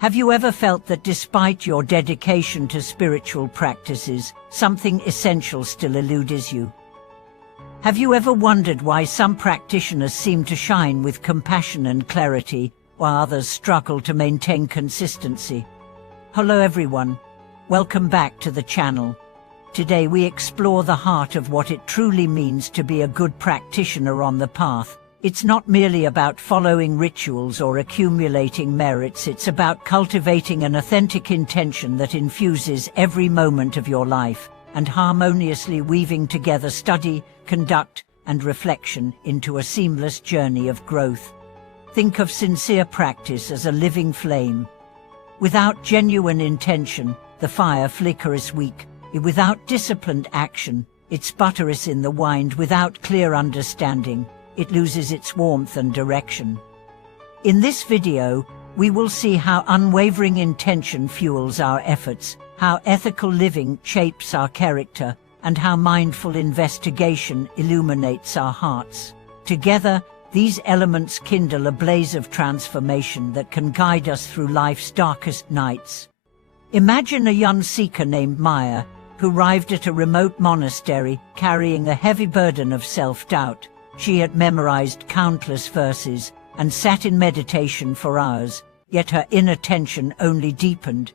Have you ever felt that despite your dedication to spiritual practices, something essential still eludes you? Have you ever wondered why some practitioners seem to shine with compassion and clarity, while others struggle to maintain consistency? Hello everyone, welcome back to the channel. Today we explore the heart of what it truly means to be a good practitioner on the path. It's not merely about following rituals or accumulating merits, it's about cultivating an authentic intention that infuses every moment of your life, and harmoniously weaving together study, conduct, and reflection into a seamless journey of growth. Think of sincere practice as a living flame. Without genuine intention, the fire flickers weak. Without disciplined action, it sputters in the wind. Without clear understanding, it loses its warmth and direction. In this video, we will see how unwavering intention fuels our efforts, how ethical living shapes our character, and how mindful investigation illuminates our hearts. Together, these elements kindle a blaze of transformation that can guide us through life's darkest nights. Imagine a young seeker named Maya, who arrived at a remote monastery carrying a heavy burden of self-doubt. She had memorized countless verses and sat in meditation for hours, yet her inner tension only deepened.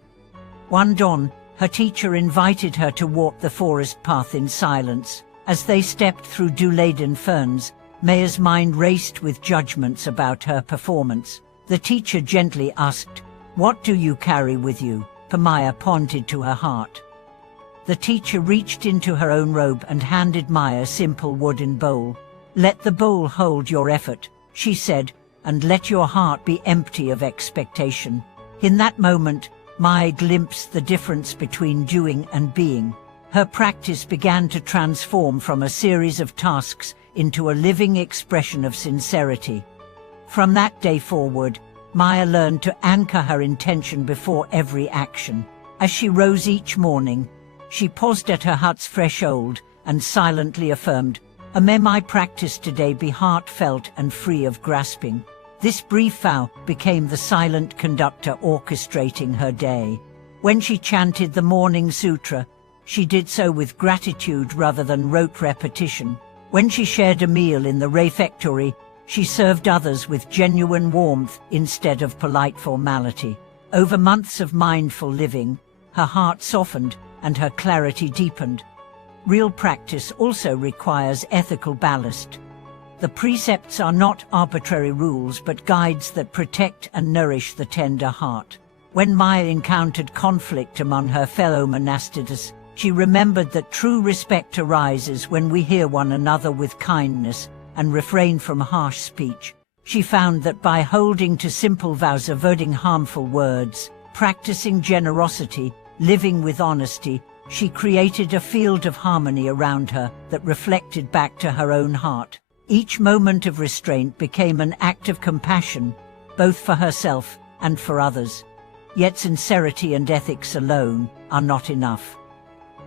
One dawn, her teacher invited her to walk the forest path in silence. As they stepped through dew-laden ferns, Maya's mind raced with judgments about her performance. The teacher gently asked, "What do you carry with you?" Maya pointed to her heart. The teacher reached into her own robe and handed Maya a simple wooden bowl. "Let the bowl hold your effort," she said, "and let your heart be empty of expectation." In that moment, Maya glimpsed the difference between doing and being. Her practice began to transform from a series of tasks into a living expression of sincerity. From that day forward, Maya learned to anchor her intention before every action. As she rose each morning, she paused at her hut's threshold and silently affirmed, "May my practice today be heartfelt and free of grasping." This brief vow became the silent conductor orchestrating her day. When she chanted the morning sutra, she did so with gratitude rather than rote repetition. When she shared a meal in the refectory, she served others with genuine warmth instead of polite formality. Over months of mindful living, her heart softened and her clarity deepened. Real practice also requires ethical ballast. The precepts are not arbitrary rules but guides that protect and nourish the tender heart. When Maya encountered conflict among her fellow monastics, she remembered that true respect arises when we hear one another with kindness and refrain from harsh speech. She found that by holding to simple vows, avoiding harmful words, practicing generosity, living with honesty, she created a field of harmony around her that reflected back to her own heart. Each moment of restraint became an act of compassion, both for herself and for others. Yet sincerity and ethics alone are not enough.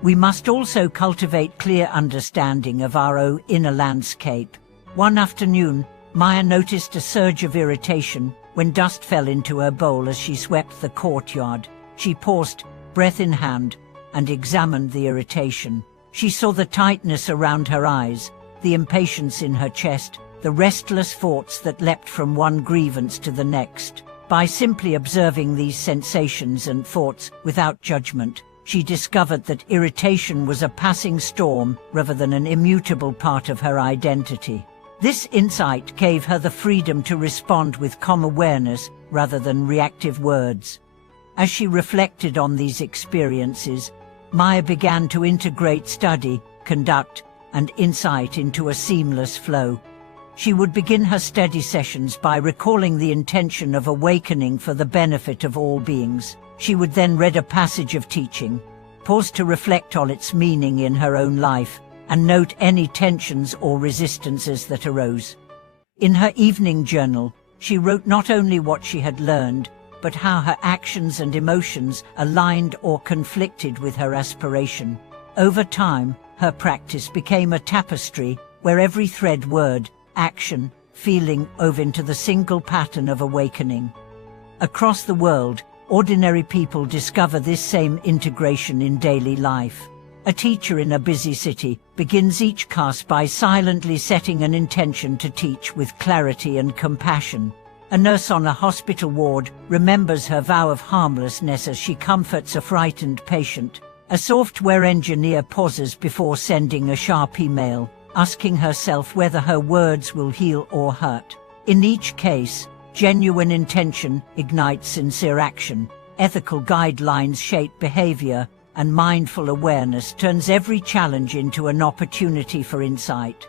We must also cultivate clear understanding of our own inner landscape. One afternoon, Maya noticed a surge of irritation when dust fell into her bowl as she swept the courtyard. She paused, breath in hand, and examined the irritation. She saw the tightness around her eyes, the impatience in her chest, the restless thoughts that leapt from one grievance to the next. By simply observing these sensations and thoughts without judgment, she discovered that irritation was a passing storm rather than an immutable part of her identity. This insight gave her the freedom to respond with calm awareness rather than reactive words. As she reflected on these experiences, Maya began to integrate study, conduct, and insight into a seamless flow. She would begin her study sessions by recalling the intention of awakening for the benefit of all beings. She would then read a passage of teaching, pause to reflect on its meaning in her own life, and note any tensions or resistances that arose. In her evening journal, she wrote not only what she had learned, but how her actions and emotions aligned or conflicted with her aspiration. Over time, her practice became a tapestry where every thread, word, action, feeling wove into the single pattern of awakening. Across the world, ordinary people discover this same integration in daily life. A teacher in a busy city begins each class by silently setting an intention to teach with clarity and compassion. A nurse on a hospital ward remembers her vow of harmlessness as she comforts a frightened patient. A software engineer pauses before sending a sharp email, asking herself whether her words will heal or hurt. In each case, genuine intention ignites sincere action, ethical guidelines shape behavior, and mindful awareness turns every challenge into an opportunity for insight.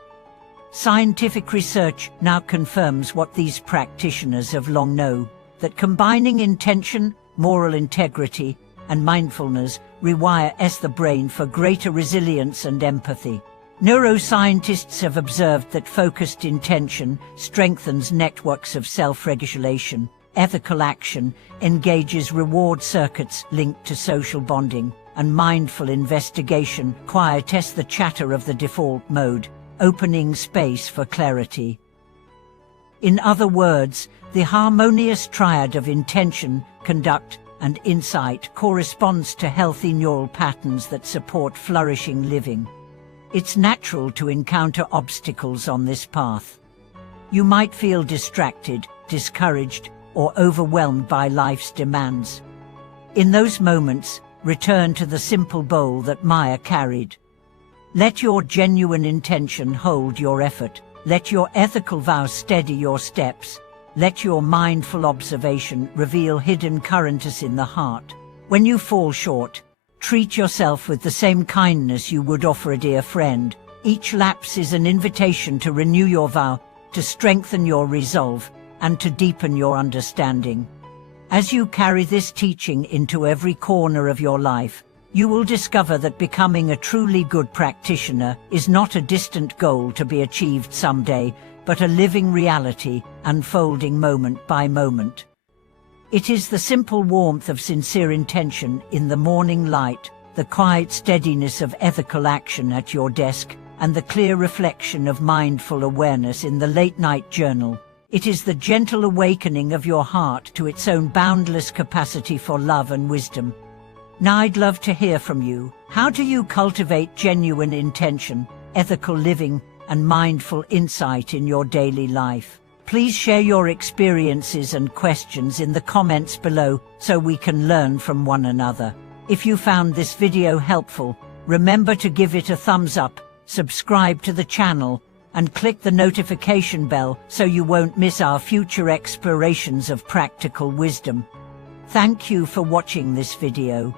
Scientific research now confirms what these practitioners have long known, that combining intention, moral integrity, and mindfulness rewires the brain for greater resilience and empathy. Neuroscientists have observed that focused intention strengthens networks of self-regulation. Ethical action engages reward circuits linked to social bonding, and mindful investigation quiets the chatter of the default mode, opening space for clarity. In other words, the harmonious triad of intention, conduct, and insight corresponds to healthy neural patterns that support flourishing living. It's natural to encounter obstacles on this path. You might feel distracted, discouraged, or overwhelmed by life's demands. In those moments, return to the simple bowl that Maya carried. Let your genuine intention hold your effort. Let your ethical vow steady your steps. Let your mindful observation reveal hidden currents in the heart. When you fall short, treat yourself with the same kindness you would offer a dear friend. Each lapse is an invitation to renew your vow, to strengthen your resolve, and to deepen your understanding. As you carry this teaching into every corner of your life, you will discover that becoming a truly good practitioner is not a distant goal to be achieved someday, but a living reality, unfolding moment by moment. It is the simple warmth of sincere intention in the morning light, the quiet steadiness of ethical action at your desk, and the clear reflection of mindful awareness in the late-night journal. It is the gentle awakening of your heart to its own boundless capacity for love and wisdom. Now I'd love to hear from you. How do you cultivate genuine intention, ethical living, and mindful insight in your daily life? Please share your experiences and questions in the comments below so we can learn from one another. If you found this video helpful, remember to give it a thumbs up, subscribe to the channel, and click the notification bell so you won't miss our future explorations of practical wisdom. Thank you for watching this video.